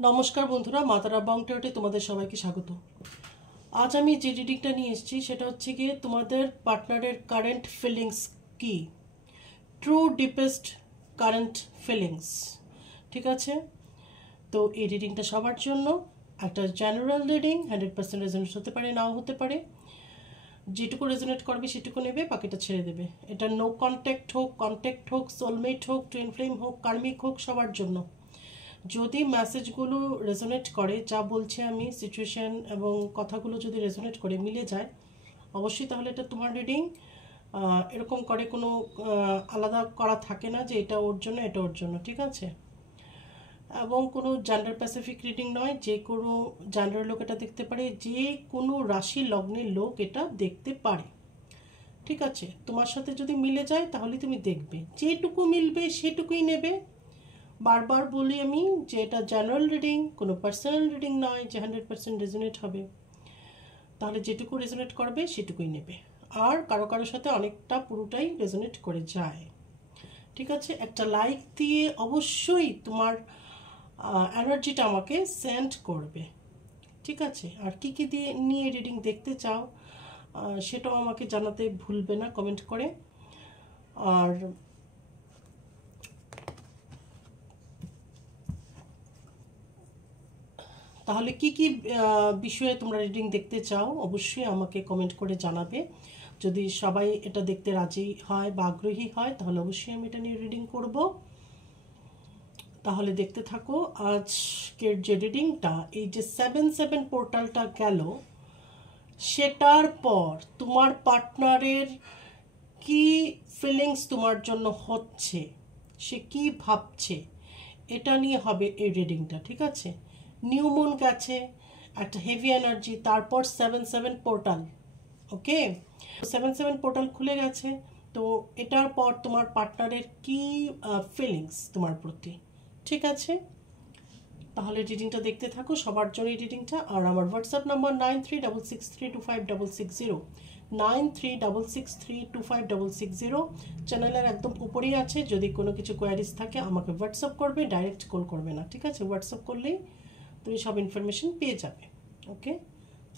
নমস্কার বন্ধুরা, মাতারা বাংটাতে তোমাদের সবাইকে স্বাগত। আজ আমি যে রিডিংটা নিয়ে এসেছি সেটা হচ্ছে গিয়ে তোমাদের পার্টনারের কারেন্ট ফিলিংস কি, ট্রু ডিপেস্ট কারেন্ট ফিলিংস। ঠিক আছে, তো এই রিডিংটা সবার জন্য একটা জেনারেল রিডিং, 100% রেজনেট হতে পারে, নাও হতে পারে। যেটুকু রেজনেট করবে সেটুকু নেবে, বাকিটা ছেড়ে দেবে। এটা নো কন্ট্যাক্ট হোক, সোলমেট হোক, টুইন ফ্লেম হোক, কার্মিক হোক, সবার জন্য। যদি মেসেজগুলো রেজোনেট করে, যা বলছে আমি সিচুয়েশন এবং কথাগুলো যদি রেজোনেট করে মিলে যায়, অবশ্যই তাহলে এটা তোমার রিডিং। এরকম করে কোনো আলাদা করা থাকে না যে এটা ওর জন্য এটা ওর জন্য, ঠিক আছে। এবং কোনো জেন্ডার স্পেসিফিক রিডিং নয়, যে কোনো জেন্ডারের লোক এটা দেখতে পারে, যে কোনো রাশি লগ্নের লোক এটা দেখতে পারে, ঠিক আছে। তোমার সাথে যদি মিলে যায় তাহলে তুমি দেখবে, যেটুকু মিলবে সেটুকুই নেবে। বারবার বলি আমি যে এটা জেনারেল রিডিং, কোনো পার্সোনাল রিডিং নয় যে 100% রেজোনেট হবে। তাহলে যেটুকু রেজোনেট করবে সেটুকুই নেবে। আর কারো কারোর সাথে অনেকটা পুরোটাই রেজোনেট করে যায়, ঠিক আছে। একটা লাইক দিয়ে অবশ্যই তোমার এনার্জিটা আমাকে সেন্ড করবে, ঠিক আছে। আর কি কি দিয়ে নিয়ে রিডিং দেখতে চাও সেটাও আমাকে জানাতে ভুলবে না কমেন্ট করে। আর তাহলে কি কি বিষয়ে তোমরা রিডিং দেখতে চাও অবশ্যই আমাকে কমেন্ট করে জানাবে। যদি সবাই এটা দেখতে রাজি হয় বা আগ্রহী হয় তাহলে অবশ্যই আমি এটা নিয়ে রিডিং করব। তাহলে দেখতে থাকো আজকের যে রিডিংটা। এই যে 7-7 পোর্টালটা গেল, সেটার পর তোমার পার্টনারের কি ফিলিংস তোমার জন্য হচ্ছে, সে কি ভাবছে, এটা নিয়ে হবে এই রিডিংটা, ঠিক আছে। নিউ মুন গেছে, একটা হেভি এনার্জি, তারপর 7-7 পোর্টাল। ওকে, 7-7 পোর্টাল খুলে গেছে। তো এটার পর তোমার পার্টনারের কি ফিলিংস তোমার প্রতি, ঠিক আছে। তাহলে রিডিংটা দেখতে থাকো, সবার জন্য এই রিডিংটা। আর আমার হোয়াটসঅ্যাপ নাম্বার 9366325660, 9366325660। চ্যানেলের একদম উপরেই আছে। যদি কোনো কিছু কোয়ারিজ থাকে আমাকে হোয়াটসঅ্যাপ করবে, ডাইরেক্ট কল করবে না, ঠিক আছে। হোয়াটসঅ্যাপ করলেই তুমি সব ইনফরমেশন পেয়ে যাবে। ওকে,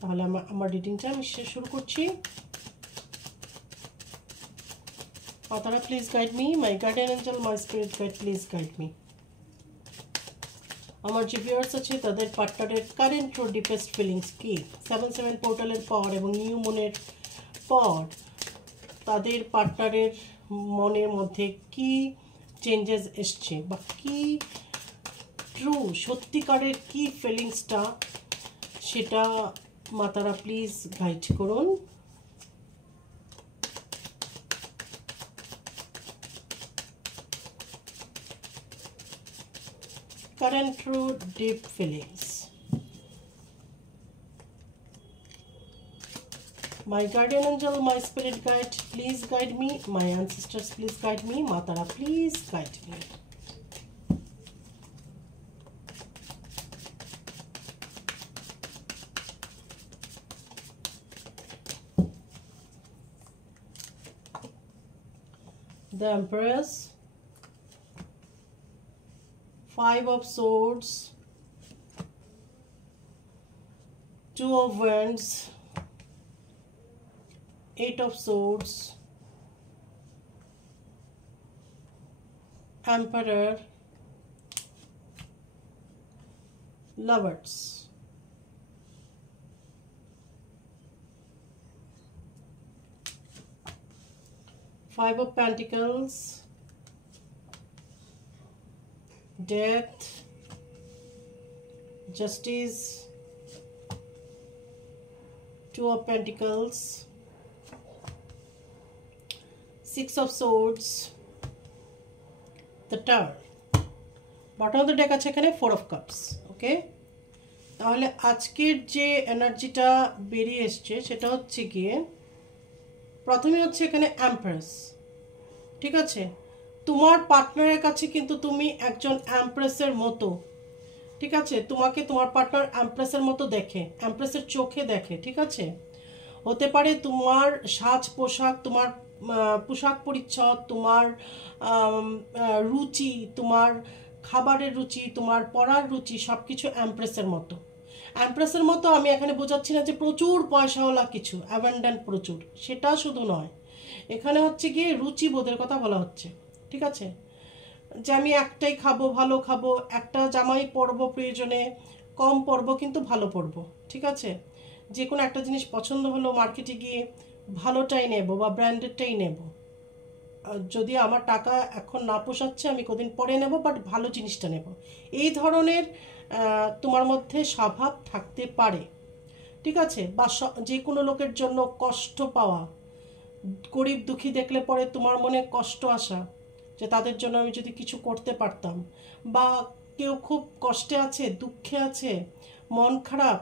তাহলে আমার রিডিংটা আমি শুরু করছি। Author, please guide me. My guardian angel, my spirit guide, please guide me. আমার যে ভিউয়ার্স আছে তাদের পার্টনারের কারেন্ট ও ডিপেস্ট ফিলিংস কি, 7-7 পোর্টালের পর এবং নিউ মুনের পর তাদের পার্টনারের মনের মধ্যে কি চেঞ্জেস এসছে, বা কি ট্রু সত্যিকারের কি ফিলিংসটা, সেটা মাতারা প্লিজ গাইড করুন। Current true deep feelings. My guardian angel, my spirit guide, please guide me. My ancestors, please guide me. Matara, please guide me. The Empress, 5 of Swords, 2 of Wands, 8 of Swords, Emperor, Lovers, 5 of Pentacles, Death, Justice, 2 of Pentacles, 6 of Swords, the Tower. Bottom of the deck আছে এখানে 4 of Cups. ওকে, তাহলে আজকের যে এনার্জিটা বেরিয়ে এসছে সেটা হচ্ছে গিয়ে, প্রথমে হচ্ছে এখানে এমপ্রেস, ঠিক আছে। তোমার পার্টনারের কাছে কিন্তু তুমি একজন এমপ্রেসের মতো, ঠিক আছে। তোমাকে তোমার পার্টনার এমপ্রেসের মতো দেখে, এমপ্রেসের চোখে দেখে, ঠিক আছে। হতে পারে তোমার সাজ পোশাক, তোমার পোশাক পরিচ্ছদ, তোমার রুচি, তোমার খাবারের রুচি, তোমার পড়ার রুচি সব কিছু এমপ্রেসের মতো। এমপ্রেসের মতো আমি এখানে বোঝাচ্ছি না যে প্রচুর পয়সাওয়ালা কিছু, অ্যাবান্ডেন্ট প্রচুর, সেটা শুধু নয়। এখানে হচ্ছে গিয়ে রুচিবোধের কথা বলা হচ্ছে, ঠিক আছে? যে আমি একটাই খাবো, ভালো খাবো, একটা জামাই পরবো প্রয়োজনে, কম পরবো কিন্তু ভালো পরবো, ঠিক আছে? যে কোনো একটা জিনিস পছন্দ হলো, মার্কেটে গিয়ে ভালোটাই নেব বা ব্র্যান্ডেডটাই নেব। যদি আমার টাকা এখন না পোষাচ্ছে আমি কদিন পরে নেব, বাট ভালো জিনিসটা নেব, এই ধরনের তোমার মধ্যে স্বভাব থাকতে পারে, ঠিক আছে? বা যে কোনো লোকের জন্য কষ্ট পাওয়া, গরিব দুঃখী দেখলে পরে তোমার মনে কষ্ট আসা, যে তাদের জন্য আমি যদি কিছু করতে পারতাম, বা কেউ খুব কষ্টে আছে, দুঃখে আছে, মন খারাপ,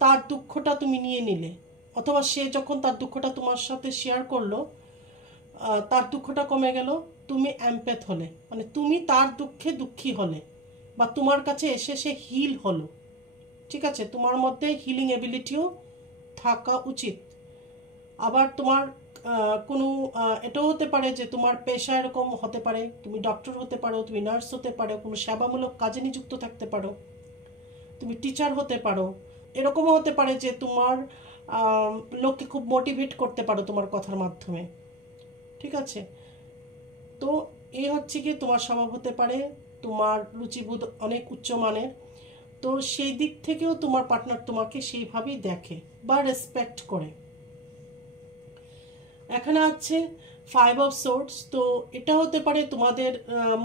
তার দুঃখটা তুমি নিয়ে নিলে, অথবা সে যখন তার দুঃখটা তোমার সাথে শেয়ার করলো, তার দুঃখটা কমে গেল, তুমি এমপ্যাথ হলে, মানে তুমি তার দুঃখে দুঃখী হলে, বা তোমার কাছে এসে সে হিল হলো, ঠিক আছে? তোমার মধ্যে হিলিং এবিলিটিও থাকা উচিত। আবার তোমার কোনো এটাও হতে পারে যে তোমার পেশা এরকম হতে পারে, তুমি ডক্টর হতে পারো, তুমি নার্স হতে পারো, কোনো সেবামূলক কাজে নিযুক্ত থাকতে পারো, তুমি টিচার হতে পারো। এরকমও হতে পারে যে তোমার লোককে খুব মোটিভেট করতে পারো তোমার কথার মাধ্যমে, ঠিক আছে? তো এই হচ্ছে কি তোমার স্বভাব হতে পারে, তোমার রুচিবোধ অনেক উচ্চমানের, তো সেই দিক থেকেও তোমার পার্টনার তোমাকে সেইভাবেই দেখে বা রেসপেক্ট করে। এখানে আছে 5 অফ সোর্ডস। তো এটা হতে পারে তোমাদের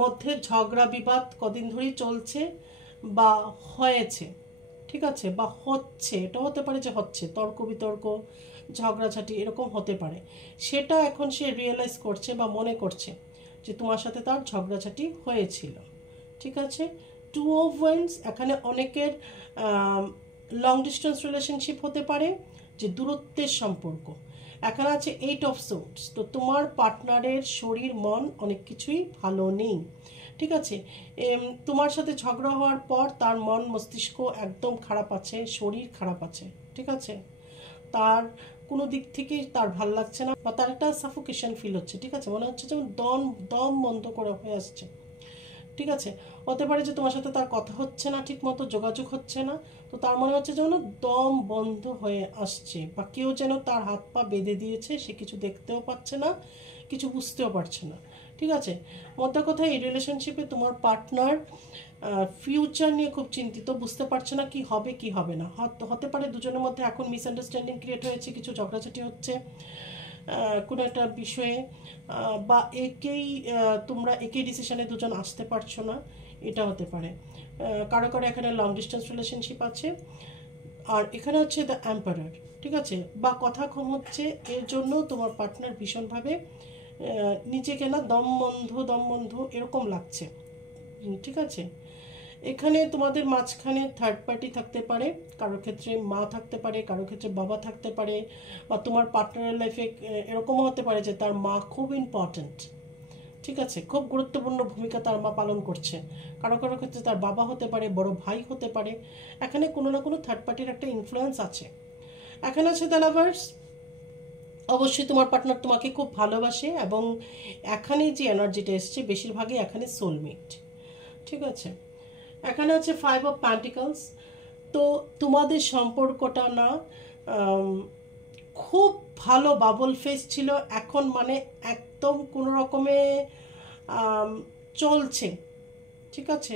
মধ্যে ঝগড়া বিবাদ কদিন ধরেই চলছে বা হয়েছে, ঠিক আছে? বা হচ্ছে, এটা হতে পারে যে হচ্ছে, তর্ক বিতর্ক, ঝগড়াঝাটি এরকম হতে পারে। সেটা এখন সে রিয়েলাইজ করছে বা মনে করছে যে তোমার সাথে তার ঝগড়াঝাটি হয়েছিল, ঠিক আছে? 2 অফ ওয়ান্ডস, এখানে অনেকের লং ডিস্টেন্স রিলেশনশিপ হতে পারে, যে দূরত্বের সম্পর্ক। এখানে আছে 8 অফ সোর্ডস। তো তোমার পার্টনারের শরীর মন অনেক কিছুই ভালো নেই, ঠিক আছে? তোমার সাথে ঝগড়া হওয়ার পর তার মন মস্তিষ্ক একদম খারাপ আছে, শরীর খারাপ আছে, ঠিক আছে? তার কোনো দিক থেকেই তার ভাল লাগছে না, বা তার একটা সাফোকেশন ফিল হচ্ছে, ঠিক আছে? মনে হচ্ছে যেমন দম দম বন্ধ করে হয়ে আসছে, ঠিক আছে? হতে পারে যে তোমার সাথে তার কথা হচ্ছে না, ঠিক মতো যোগাযোগ হচ্ছে না, তো তার মনে হচ্ছে যেন দম বন্ধ হয়ে আসছে, বা কেউ যেন তার হাত পা বেঁধে দিয়েছে, সে কিছু দেখতেও পাচ্ছে না, কিছু বুঝতেও পারছে না, ঠিক আছে? মোদ্দা কথা, এই রিলেশনশিপে তোমার পার্টনার ফিউচার নিয়ে খুব চিন্তিত, বুঝতে পারছে না কি হবে কি হবে না। হতে পারে দুজনের মধ্যে এখন মিসআন্ডারস্ট্যান্ডিং ক্রিয়েট হয়েছে, কিছু ঝগড়াঝাটি হচ্ছে কোনো একটা বিষয়ে, বা তোমরা একই ডিসিশনে দুজন আসতে পারছো না, এটা হতে পারে। কারো কারো এখানে লং ডিস্টেন্স রিলেশনশিপ আছে। আর এখানে হচ্ছে দ্য এম্পারার, ঠিক আছে? বা কথা কম হচ্ছে, এর জন্য তোমার পার্টনার ভীষণভাবে নিজেকে না দম বন্ধ এরকম লাগছে, ঠিক আছে? এখানে তোমাদের মাঝখানে থার্ড পার্টি থাকতে পারে, কারোর ক্ষেত্রে মা থাকতে পারে, কারোর ক্ষেত্রে বাবা থাকতে পারে, বা তোমার পার্টনারের লাইফে এরকমও হতে পারে যে তার মা খুব ইম্পর্ট্যান্ট, ঠিক আছে? খুব গুরুত্বপূর্ণ ভূমিকা তার মা পালন করছে। কারো কারো ক্ষেত্রে তার বাবা হতে পারে, বড় ভাই হতে পারে। এখানে কোনো না কোনো থার্ড পার্টির একটা ইনফ্লুয়েন্স আছে। এখানে আছে দ্য লাভার্স। অবশ্যই তোমার পার্টনার তোমাকে খুব ভালোবাসে, এবং এখানে যে এনার্জিটা এসছে বেশিরভাগই এখানে সোলমেট, ঠিক আছে? এখানে আছে 5 অফ প্যান্টিকলস। তো তোমাদের সম্পর্কটা না খুব ভালো বাবল ফেস ছিল, এখন মানে একদম কোনো রকমে চলছে, ঠিক আছে?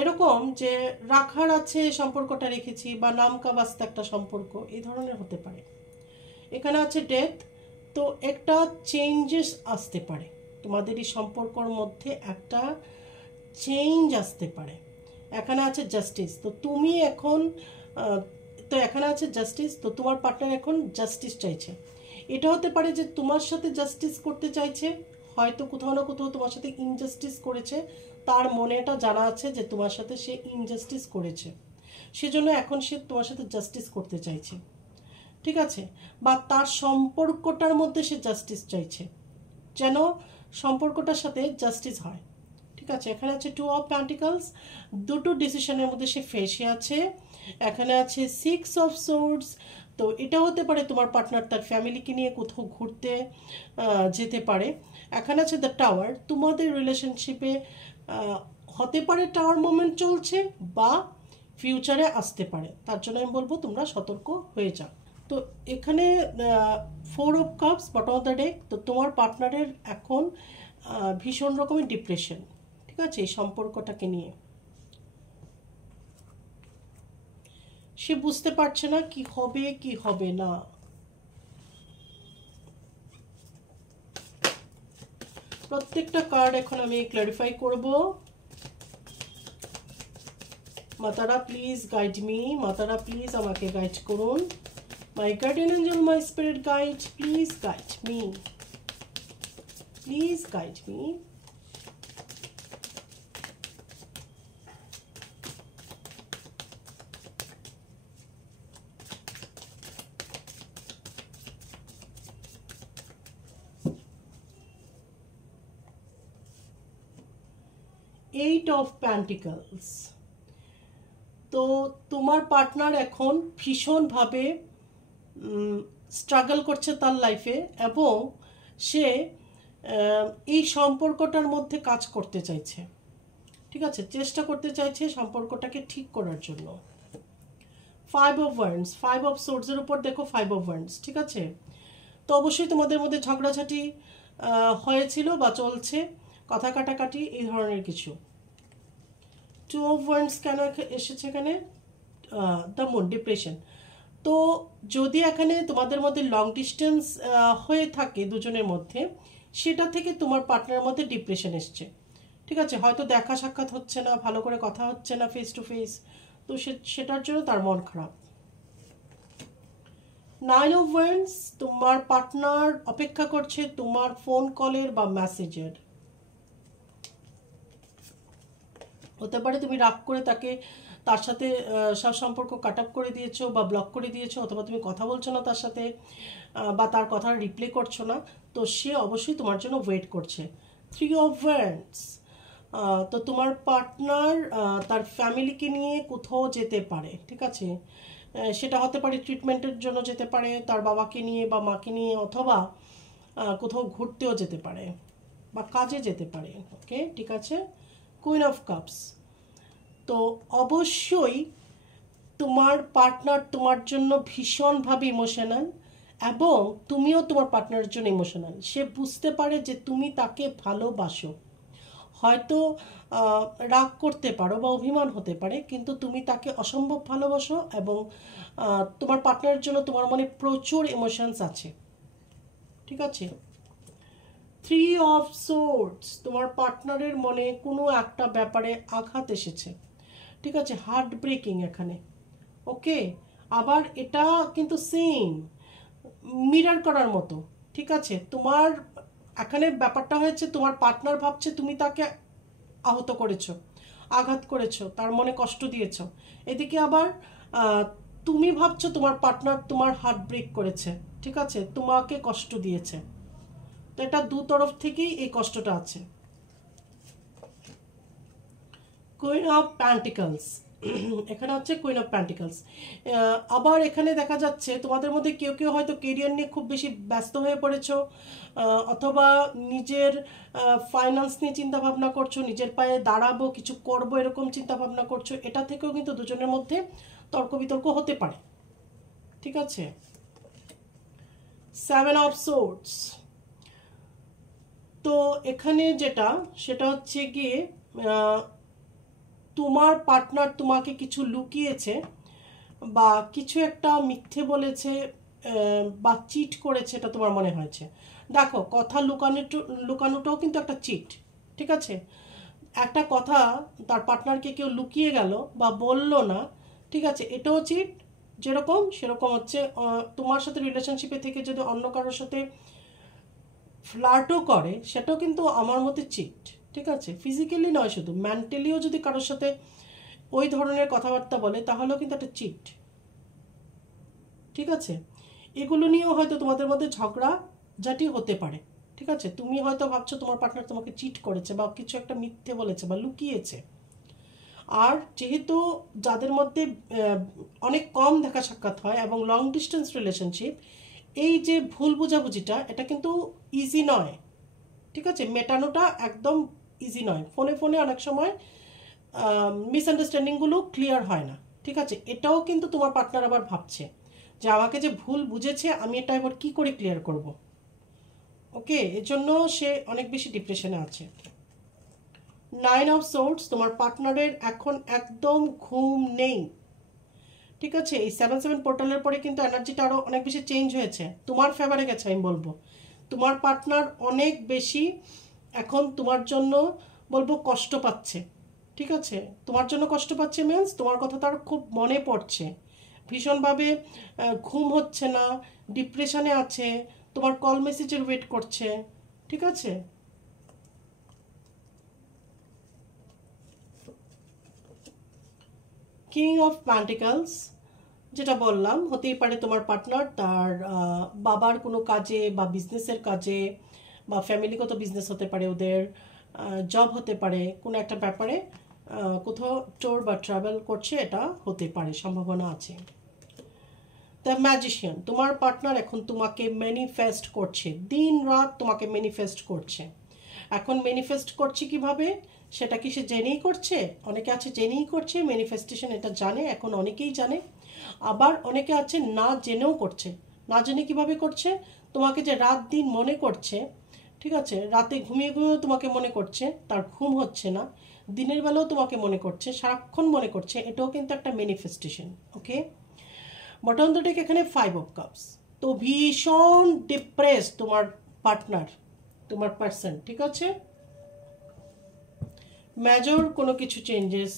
এরকম যে রাখার আছে, সম্পর্কটা রেখেছি, বা নামকা বাস্তা একটা সম্পর্ক, এই ধরনের হতে পারে। এখানে আছে ডেথ। তো একটা চেঞ্জেস আসতে পারে তোমাদের এই সম্পর্কর মধ্যে, একটা চেঞ্জ আসতে পারে। এখানে আছে জাস্টিস। তো তুমি এখন তো এখানে আছে জাস্টিস। তো তোমার পার্টনার এখন জাস্টিস চাইছে। এটা হতে পারে যে তোমার সাথে জাস্টিস করতে চাইছে, হয়তো কোথাও না কোথাও তোমার সাথে ইনজাস্টিস করেছে, তার মনে এটা জানা আছে যে তোমার সাথে সে ইনজাস্টিস করেছে, সেজন্য এখন সে তোমার সাথে জাস্টিস করতে চাইছে, ঠিক আছে? বা তার সম্পর্কটার মধ্যে সে জাস্টিস চাইছে, যেন সম্পর্কটার সাথে জাস্টিস হয়, ঠিক আছে? এখানে আছে 2 অফ প্যান্টিকলস। দুটো ডিসিশনের মধ্যে সে ফেসে আছে। এখানে আছে 6 অফ সোর্ডস। তো এটা হতে পারে তোমার পার্টনার তার ফ্যামিলিকে নিয়ে কোথাও ঘুরতে যেতে পারে, এখানে আছে দ্য টাওয়ার। তোমাদের রিলেশনশিপে হতে পারে টাওয়ার মোমেন্ট চলছে বা ফিউচারে আসতে পারে, তার জন্য আমি বলবো তোমরা সতর্ক হয়ে যাও। তো এখানে 4 of cups bottom of the deck. তো তোমার পার্টনারের এখন ভীষণ রকমের ডিপ্রেশন, ঠিক আছে, এই সম্পর্কটাকে নিয়ে। সে বুঝতে পারছে না কি হবে কি হবে না। প্রত্যেকটা কার্ড এখন আমি ক্লারিফাই করব। মাতারা প্লিজ গাইড মি, মাতারা প্লিজ আমাকে গাইড করুন। মাই guardian Angel, my spirit guide, please guide me, please guide me. Eight of pentacles. তো তোমার পার্টনার এখন ভীষণভাবে স্ট্রাগল করছে তার লাইফে, এবং সে এই সম্পর্কটার মধ্যে কাজ করতে চাইছে, ঠিক আছে, চেষ্টা করতে চাইছে সম্পর্কটাকে ঠিক করার জন্য। 5 অফ ওয়ান্ডস, 5 অফ সোর্ডসের উপর দেখো 5 অফ ওয়ান্ডস, ঠিক আছে। তো অবশ্যই তোমাদের মধ্যে ঝগড়াঝাটি হয়েছিল বা চলছে, কথা কাটাকাটি, এই ধরনের কিছু। 2 অফ ওয়ান্ডস কেন এসেছে এখানে? The moon, depression. তো যদি এখানে তোমাদের মধ্যে লং ডিস্টেন্স হয়ে থাকে দুজনের মধ্যে, সেটা থেকে তোমার পার্টনারের মধ্যে ডিপ্রেশন এসছে, ঠিক আছে। হয়তো দেখা সাক্ষাৎ হচ্ছে না, ভালো করে কথা হচ্ছে না ফেস টু ফেস, তো সেটার জন্য তার মন খারাপ। 9 অফ ওয়ান্ডস, তোমার পার্টনার অপেক্ষা করছে তোমার ফোন কলের বা মেসেজের। হতে পারে তুমি রাগ করে তার সাথে সব সম্পর্ক কাট আপ করে দিয়েছো বা ব্লক করে দিয়েছো, অথবা তুমি কথা বলছো না তার সাথে, বা তার কথা রিপ্লে করছো না, তো সে অবশ্যই তোমার জন্য ওয়েট করছে। 3 অফ ওয়ান্ডস, তো তোমার পার্টনার তার ফ্যামিলিকে নিয়ে কোথাও যেতে পারে, ঠিক আছে। সেটা হতে পারে ট্রিটমেন্টের জন্য যেতে পারে তার বাবাকে নিয়ে বা মাকে নিয়ে, অথবা কোথাও ঘুরতেও যেতে পারে বা কাজে যেতে পারে। ওকে, ঠিক আছে। কুইন অফ কাপস, তো অবশ্যই তোমার পার্টনার তোমার জন্য ভীষণভাবে ইমোশনাল, এবং তুমিও তোমার পার্টনারের জন্য ইমোশনাল। সে বুঝতে পারে যে তুমি তাকে ভালোবাসো, হয়তো রাগ করতে পারো বা অভিমান হতে পারে, কিন্তু তুমি তাকে অসম্ভব ভালোবাসো, এবং তোমার পার্টনারের জন্য তোমার মনে প্রচুর ইমোশনস আছে, ঠিক আছে। 3 অফ সোর্ডস, তোমার পার্টনারের মনে কোনো একটা ব্যাপারে আঘাত এসেছে, ঠিক আছে, হার্ট ব্রেকিং এখানে। ওকে, আবার এটা কিন্তু সেম মিরার করার মতো, ঠিক আছে। তোমার এখানে ব্যাপারটা হয়েছে তোমার পার্টনার ভাবছে তুমি তাকে আহত করেছো, আঘাত করেছো, তার মনে কষ্ট দিয়েছো। এদিকে আবার তুমি ভাবছো তোমার পার্টনার তোমার হার্ট ব্রেক করেছে, ঠিক আছে, তোমাকে কষ্ট দিয়েছে। তো এটা দু তরফ থেকেই এই কষ্টটা আছে। কুইন অফ প্যান্টিকলস, এখানে হচ্ছে কুইন অফ প্যান্টিকলস। আবার এখানে দেখা যাচ্ছে তোমাদের মধ্যে কেউ কেউ হয়তো কেরিয়ার নিয়ে খুব বেশি ব্যস্ত হয়ে পড়েছো, অথবা নিজের ফাইন্যান্স নিয়ে চিন্তা ভাবনা করছো, নিজের পায়ে দাঁড়াবো, কিছু করবো, এরকম চিন্তা ভাবনা করছো। এটা থেকেও কিন্তু দুজনের মধ্যে তর্ক বিতর্ক হতে পারে, ঠিক আছে। 7 অফ সোর্ডস, তো এখানে যেটা সেটা হচ্ছে গিয়ে তোমার পার্টনার তোমাকে কিছু লুকিয়েছে বা কিছু একটা মিথ্যে বলেছে বা চিট করেছে, এটা তোমার মনে হয়েছে। দেখো, কথা লুকানোটাও কিন্তু একটা চিট, ঠিক আছে। একটা কথা তার পার্টনারকে কেউ লুকিয়ে গেল বা বলল না, ঠিক আছে, এটাও চিট। যেরকম সেরকম হচ্ছে তোমার সাথে রিলেশনশিপে থেকে যদি অন্য কারোর সাথে ফ্লার্টও করে, সেটাও কিন্তু আমার মতে চিট, ঠিক আছে। ফিজিক্যালি নয়, শুধু মেন্টালিও যদি কারোর সাথে ওই ধরনের কথাবার্তা বলে, তাহলেও কিন্তু একটা চিট, ঠিক আছে। এগুলো নিয়েও হয়তো তোমাদের মধ্যে ঝগড়াঝাটি হতে পারে, ঠিক আছে। তুমি হয়তো ভাবছো তোমার পার্টনার তোমাকে চিট করেছে বা কিছু একটা মিথ্যে বলেছে বা লুকিয়েছে। আর যেহেতু যাদের মধ্যে অনেক কম দেখা সাক্ষাৎ হয় এবং লং ডিস্টেন্স রিলেশনশিপ, এই যে ভুল বোঝাবুঝিটা, এটা কিন্তু ইজি নয়, ঠিক আছে, মেটানোটা একদম ইজি নয়। ফোনে ফোনে অনেক সময় মিসআন্ডারস্ট্যান্ডিংগুলো ক্লিয়ার হয় না, ঠিক আছে। এটাও কিন্তু তোমার পার্টনার আবার ভাবছে যে আমাকে যে ভুল বুঝেছে আমি এটা এবার কী করে ক্লিয়ার করব। ওকে, এর জন্য সে অনেক বেশি ডিপ্রেশনে আছে। 9 অফ সোর্ডস, তোমার পার্টনারের এখন একদম ঘুম নেই, ঠিক আছে। এই 7-7 পোর্টালের পরে কিন্তু এনার্জিটা আরও অনেক বেশি চেঞ্জ হয়েছে, তোমার ফেভারে গেছে। আমি বলবো তোমার পার্টনার অনেক বেশি এখন তোমার জন্য বলবো কষ্ট পাচ্ছে, ঠিক আছে। তোমার জন্য কষ্ট পাচ্ছে মিন্স তোমার কথা তার খুব মনে পড়ছে ভীষণভাবে, ঘুম হচ্ছে না, ডিপ্রেশনে আছে, তোমার কল মেসেজের ওয়েট করছে, ঠিক আছে। কিং অফ প্যান্টিকলস, যেটা বললাম, হতেই পারে তোমার পার্টনার তার বাবার কোনো কাজে বা বিজনেসের কাজে বা ফ্যামিলিগত বিজনেস হতে পারে, ওদের জব হতে পারে, কোনো একটা ব্যাপারে কোথাও ট্যুর বা ট্রাভেল করছে, এটা হতে পারে, সম্ভাবনা আছে। দ্য ম্যাজিশিয়ান, তোমার পার্টনার এখন তোমাকে ম্যানিফেস্ট করছে, দিন রাত তোমাকে ম্যানিফেস্ট করছে। এখন ম্যানিফেস্ট করছে কিভাবে, সেটা কি সে জেনেই করছে? অনেকে আছে জেনেই করছে ম্যানিফেস্টেশন, এটা জানে, এখন অনেকেই জানে। আবার অনেকে আছে না জেনেও করছে। না জেনে কিভাবে করছে, তোমাকে যে রাত দিন মনে করছে, ঠিক আছে, রাতে ঘুমিয়ে ঘুমিয়েও তোমাকে মনে করছে, তার ঘুম হচ্ছে না, দিনের বেলাও তোমাকে মনে করছে, সারাক্ষণ মনে করছে, এটাও কিন্তু একটা manifestation. Okay, bottom the deck এখানে 5 অফ কাপস, তো ভীষণ ডিপ্রেস তোমার পার্টনার, তোমার পার্সন, ঠিক আছে। মেজর কোনো কিছু চেঞ্জেস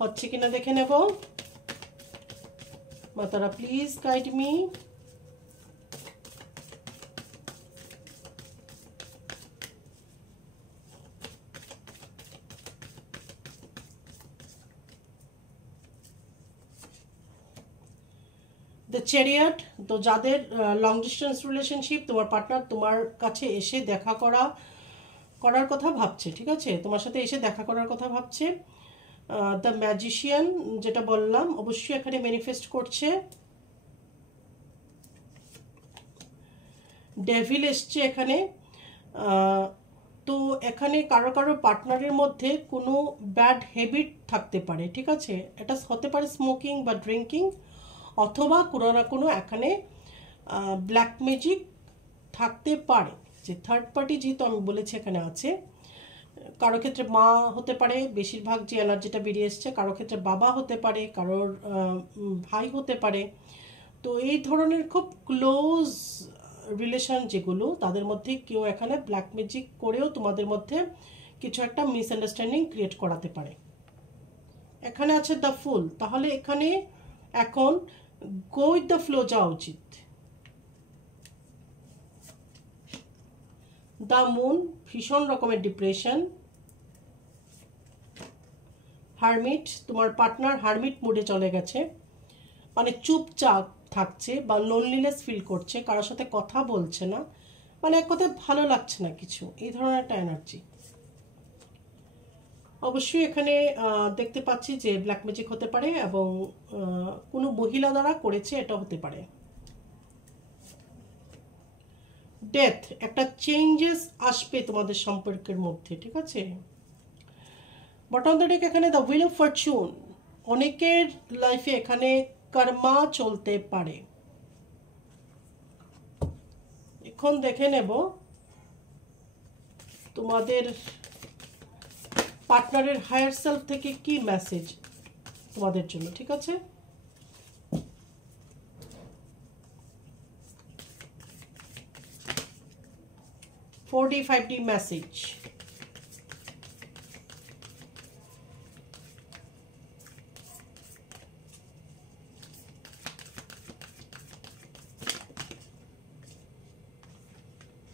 হচ্ছে কিনা দেখে নেব। মাতারা please guide me. The chariot, তো যাদের লং ডিস্টেন্স রিলেশনশিপ, তোমার পার্টনার তোমার কাছে এসে দেখা করার কথা ভাবছে, ঠিক আছে, তোমার সাথে এসে দেখা করার কথা ভাবছে। দ্য ম্যাজিশিয়ান, যেটা বললাম, অবশ্যই এখানে ম্যানিফেস্ট করছে। ডেভিল এসছে এখানে, তো এখানে কারো কারো পার্টনারের মধ্যে কোনো ব্যাড হ্যাবিট থাকতে পারে, ঠিক আছে। এটা হতে পারে স্মোকিং বা ড্রিঙ্কিং, অথবা কোনো না কোনো এখানে ব্ল্যাক ম্যাজিক থাকতে পারে। যে থার্ড পার্টি যেহেতু আমি বলেছি এখানে আছে, কারো ক্ষেত্রে মা হতে পারে, বেশিরভাগ যে এনার্জিটা বেরিয়ে এসছে, কারো ক্ষেত্রে বাবা হতে পারে, কারোর ভাই হতে পারে। তো এই ধরনের খুব ক্লোজ রিলেশন যেগুলো, তাদের মধ্যে কেউ এখানে ব্ল্যাক ম্যাজিক করেও তোমাদের মধ্যে কিছু একটা মিসআন্ডারস্ট্যান্ডিং ক্রিয়েট করাতে পারে। এখানে আছে দ্য ফুল, তাহলে এখানে এখন গো উইথ দ্য ফ্লো যাওয়া উচিত। দ্য মুন, ভীষণ রকমের ডিপ্রেশন। হারমিট, তোমার পার্টনার হারমিট মুডে চলে গেছে, মানে চুপচাপ থাকছে বা লোনলিনেস ফিল করছে, কারোর সাথে কথা বলছে না, মানে এক কথায় ভালো লাগছে না কিছু, এই ধরনের একটা এনার্জি। অবশ্যই এখানে দেখতে পাচ্ছি যে ব্ল্যাক ম্যাজিক হতে পারে এবং কোনো মহিলা দ্বারা করেছে, এটা হতে পারে। ডেথ, একটা চেঞ্জেস আসবে তোমাদের সম্পর্কের মধ্যে, ঠিক আছে। বটম দ্য ডেক এখানে দ্য হুইল অফ ফরচুন, অনেকের লাইফে এখানে কর্মা চলতে পারে। এখন দেখে নেব তোমাদের পার্টনারের হায়ার সেলফ থেকে কি মেসেজ তোমাদের জন্য, ঠিক আছে। 4D-5D message.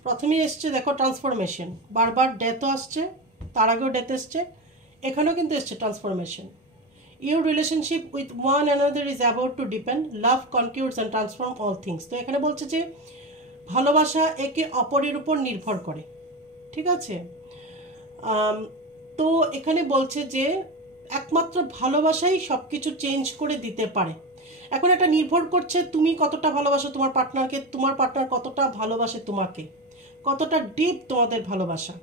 প্রথমে এসছে দেখো ট্রান্সফরমেশন, বারবার ডেথও আসছে, তার আগেও ডেথ এসছে, এখানেও কিন্তু এসছে transformation. Your relationship with one another is about to depend, love conquers and transform all things. তো এখানে বলছে যে ভালোবাসা একে অপরের উপর নির্ভর করে, ঠিক আছে। তো এখানে বলছে যে একমাত্র ভালোবাসাই সব কিছু চেঞ্জ করে দিতে পারে। এখন এটা নির্ভর করছে তুমি কতটা ভালোবাসো তোমার পার্টনারকে, তোমার পার্টনার কতটা ভালোবাসে তোমাকে। কতটা ডিপ তোমাদের ভালোবাসা।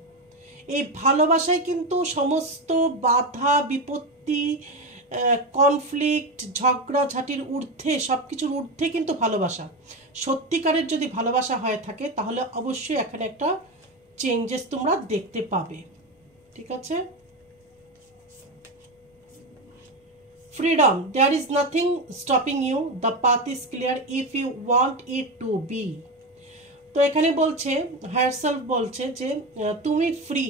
এই ভালোবাসায় কিন্তু সমস্ত বাধা বিপত্তি, কনফ্লিক্ট, ঝগড়াঝাটির ঊর্ধ্বে, সব কিছুর ঊর্ধ্বে কিন্তু ভালোবাসা। সত্যিকারের যদি ভালোবাসা হয়ে থাকে তাহলে অবশ্যই এখানে একটা চেঞ্জেস তোমরা দেখতে পাবে। ঠিক আছে? Freedom, there is nothing stopping you, the path is clear if you want it to be. তো এখানে বলছে, হায়ার সেলফ বলছে যে তুমি ফ্রি।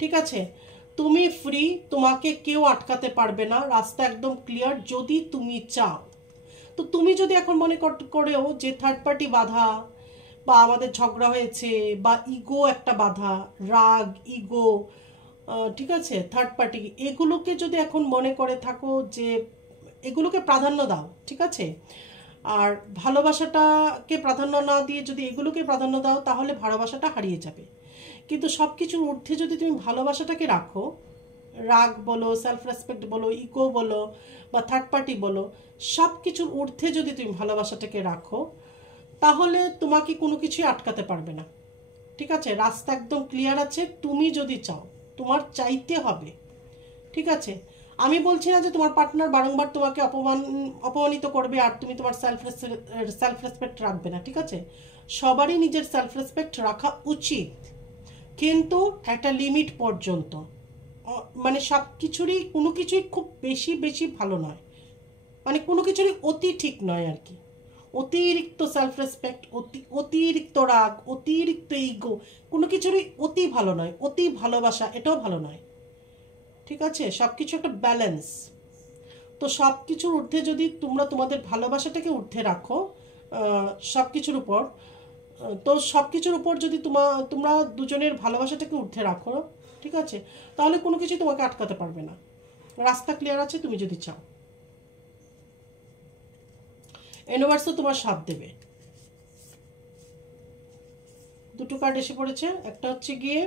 ঠিক আছে, তুমি ফ্রি, তোমাকে কেউ আটকাতে পারবে না, রাস্তা একদম ক্লিয়ার যদি তুমি চাও। তো তুমি যদি এখন মনে করেও যে থার্ড পার্টি বাধা, বা আমাদের ঝগড়া হয়েছে, বা ইগো একটা বাধা, রাগ, ইগো, ঠিক আছে, থার্ড পার্টি, এগুলোকে যদি এখন মনে করে থাকো যে এগুলোকে প্রাধান্য দাও, ঠিক আছে, আর ভালোবাসাটাকে প্রাধান্য না দিয়ে যদি এগুলোকে প্রাধান্য দাও তাহলে ভালোবাসাটা হারিয়ে যাবে। কিন্তু সব কিছুর ঊর্ধ্বে যদি তুমি ভালোবাসাটাকে রাখো, রাগ বলো, সেলফ রেসপেক্ট বলো, ইগো বলো, বা থার্ড পার্টি বলো, সব কিছুর ঊর্ধ্বে যদি তুমি ভালোবাসাটাকে রাখো তাহলে তোমাকে কোনো কিছুই আটকাতে পারবে না। ঠিক আছে, রাস্তা একদম ক্লিয়ার আছে তুমি যদি চাও, তোমার চাইতে হবে। ঠিক আছে, আমি বলছি না যে তোমার পার্টনার বারংবার তোমাকে অপমানিত করবে আর তুমি তোমার সেলফ রেসপেক্ট রাখবে না। ঠিক আছে, সবারই নিজের সেলফ রেসপেক্ট রাখা উচিত, কিন্তু একটা লিমিট পর্যন্ত। মানে সব কিছুরই কোনো কিছুই খুব বেশি বেশি ভালো নয়, মানে কোনো কিছুরই অতি ঠিক নয় আর কি। অতিরিক্ত সেলফ রেসপেক্ট, অতিরিক্ত রাগ, অতিরিক্ত ইগো, কোনো কিছুরই অতি ভালো নয়। অতি ভালোবাসা এটাও ভালো নয়। ঠিক আছে, সব কিছু একটা ব্যালেন্স। তো সব কিছুর ঊর্ধ্বে যদি তোমরা তোমাদের ভালোবাসাটাকে ঊর্ধ্বে রাখো সব কিছুর উপর, তো সব কিছুর উপর যদি তোমরা দুজনের ভালোবাসাটাকে ঊর্ধ্বে রাখো, ঠিক আছে, তাহলে কোনো কিছু তোমাকে আটকাতে পারবে না, রাস্তা ক্লিয়ার আছে তুমি যদি চাও। ইউনিভার্সও তোমার সাথ দেবে। দুটো কার্ড এসে পড়েছে, একটা হচ্ছে গিয়ে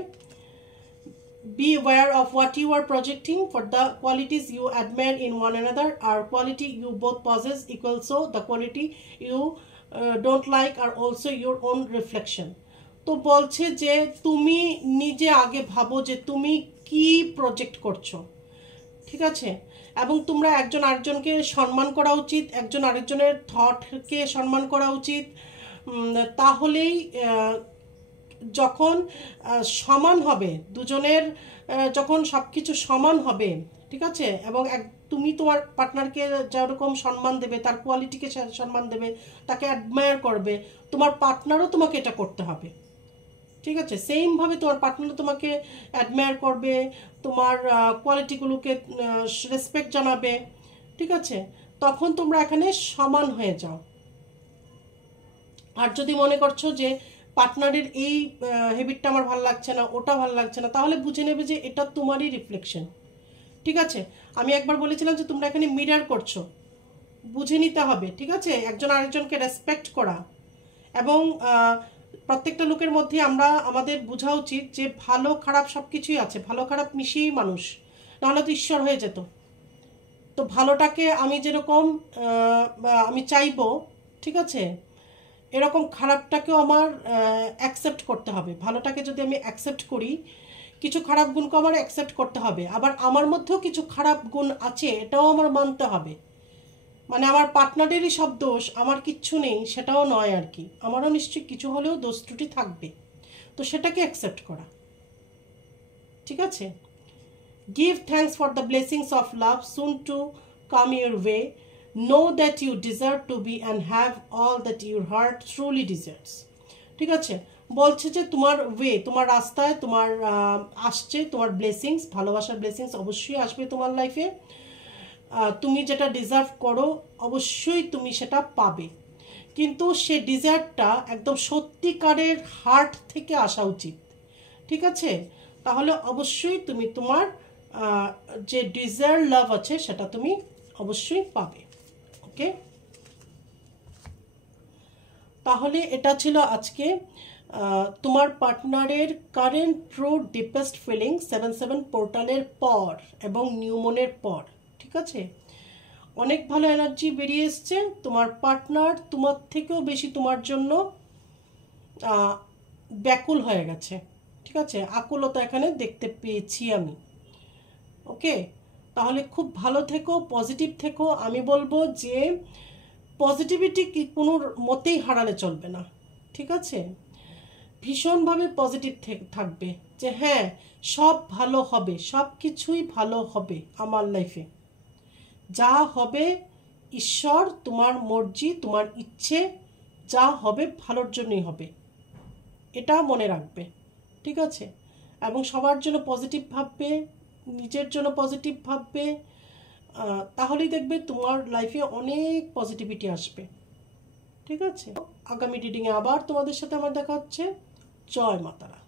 be aware of what you are projecting, for the qualities you admire in one another are quality you both possess, equal so the quality you don't like are also your own reflection. তো বলছে যে তুমি নিজে আগে ভাবো যে তুমি কি প্রজেক্ট করছো। ঠিক আছে, এবং তোমরা একজন আরেকজনকে সম্মান করা উচিত, একজন আরেকজনের থটকে সম্মান করা উচিত। তাহলেই যখন সমান হবে দুজনের, যখন সব কিছু সমান হবে, ঠিক আছে, এবং তুমি তোমার পার্টনারকে যেরকম সম্মান দেবে, তার কোয়ালিটিকে সম্মান দেবে, তাকে অ্যাডমায়ার করবে, তোমার পার্টনারও তোমাকে এটা করতে হবে। ঠিক আছে, সেমভাবে তোমার পার্টনারও তোমাকে অ্যাডমায়ার করবে, তোমার কোয়ালিটিগুলোকে রেসপেক্ট জানাবে। ঠিক আছে, তখন তোমরা এখানে সমান হয়ে যাও। আর যদি মনে করছো যে পার্টনারের এই হ্যাবিটটা আমার ভালো লাগছে না, ওটা ভালো লাগছে না, তাহলে বুঝে নেবে যে এটা তোমারই রিফ্লেকশন। ঠিক আছে, আমি একবার বলেছিলাম যে তোমরা এখানে মিরার করছো, বুঝে নিতে হবে। ঠিক আছে, একজন আরেকজনকে রেসপেক্ট করা, এবং প্রত্যেকটা লোকের মধ্যে আমাদের বোঝা উচিত যে ভালো খারাপ সব কিছুই আছে, ভালো খারাপ মিশিয়েই মানুষ, নাহলে তো ঈশ্বর হয়ে যেত। তো ভালোটাকে আমি যেরকম আমি চাইবো, ঠিক আছে, এরকম খারাপটাকেও আমার অ্যাকসেপ্ট করতে হবে। ভালোটাকে যদি আমি অ্যাকসেপ্ট করি, কিছু খারাপ গুণকে আমার অ্যাকসেপ্ট করতে হবে, আবার আমার মধ্যেও কিছু খারাপ গুণ আছে এটাও আমার মানতে হবে। মানে আমার পার্টনারেরই সব দোষ, আমার কিচ্ছু নেই সেটাও নয় আর কি, আমারও নিশ্চয়ই কিছু হলেও দোষ ত্রুটি থাকবে, তো সেটাকে অ্যাকসেপ্ট করা। ঠিক আছে, give thanks for the blessings of love soon to come your way, know that you deserve to be and have all that your heart truly desires. ঠিক আছে, বলছে যে তোমার ওয়ে, তোমার রাস্তায় তোমার আসছে তোমার ব্লেসিংস, ভালোবাসার ব্লেসিংস অবশ্যই আসবে তোমার লাইফে। তুমি যেটা ডিজার্ভ করো অবশ্যই তুমি সেটা পাবে, কিন্তু সে ডিজায়ারটা একদম সত্যিকারের হার্ট থেকে আসা উচিত। ঠিক আছে, তাহলে অবশ্যই তুমি তোমার যে ডিজায়ার লাভ আছে সেটা তুমি অবশ্যই পাবে। ওকে, তাহলে এটা ছিল আজকে তোমার পার্টনারের কারেন্ট ট্রু ডিপেস্ট ফিলিং 7/7 পোর্টালের পর এবং নিউমনের পর। ঠিক আছে, অনেক ভালো এনার্জি বেরিয়ে এসছে। তোমার পার্টনার তোমার থেকেও বেশি তোমার জন্য ব্যাকুল হয়ে গেছে, ঠিক আছে, আকুলতা এখানে দেখতে পেয়েছি আমি। ওকে, তাহলে খুব ভালো থেকো, পজিটিভ থেকো। আমি বলবো যে পজিটিভিটি কি কোনো মতেই হারালে চলবে না, ঠিক আছে, ভীষণভাবে পজিটিভ থাকবে যে হ্যাঁ সব ভালো হবে, সব কিছুই ভালো হবে আমার লাইফে, যা হবে ঈশ্বর তোমার মর্জি, তোমার ইচ্ছে, যা হবে ভালোর জন্যই হবে, এটা মনে রাখবে, ঠিক আছে, এবং সবার জন্য পজিটিভ ভাববে, নিজের জন্য পজিটিভ ভাববে, তাহলেই দেখবে তোমার লাইফে অনেক পজিটিভিটি আসবে, ঠিক আছে। আগামী রিডিংয়ে আবার তোমাদের সাথে আমার দেখা হচ্ছে। জয় মাতারা।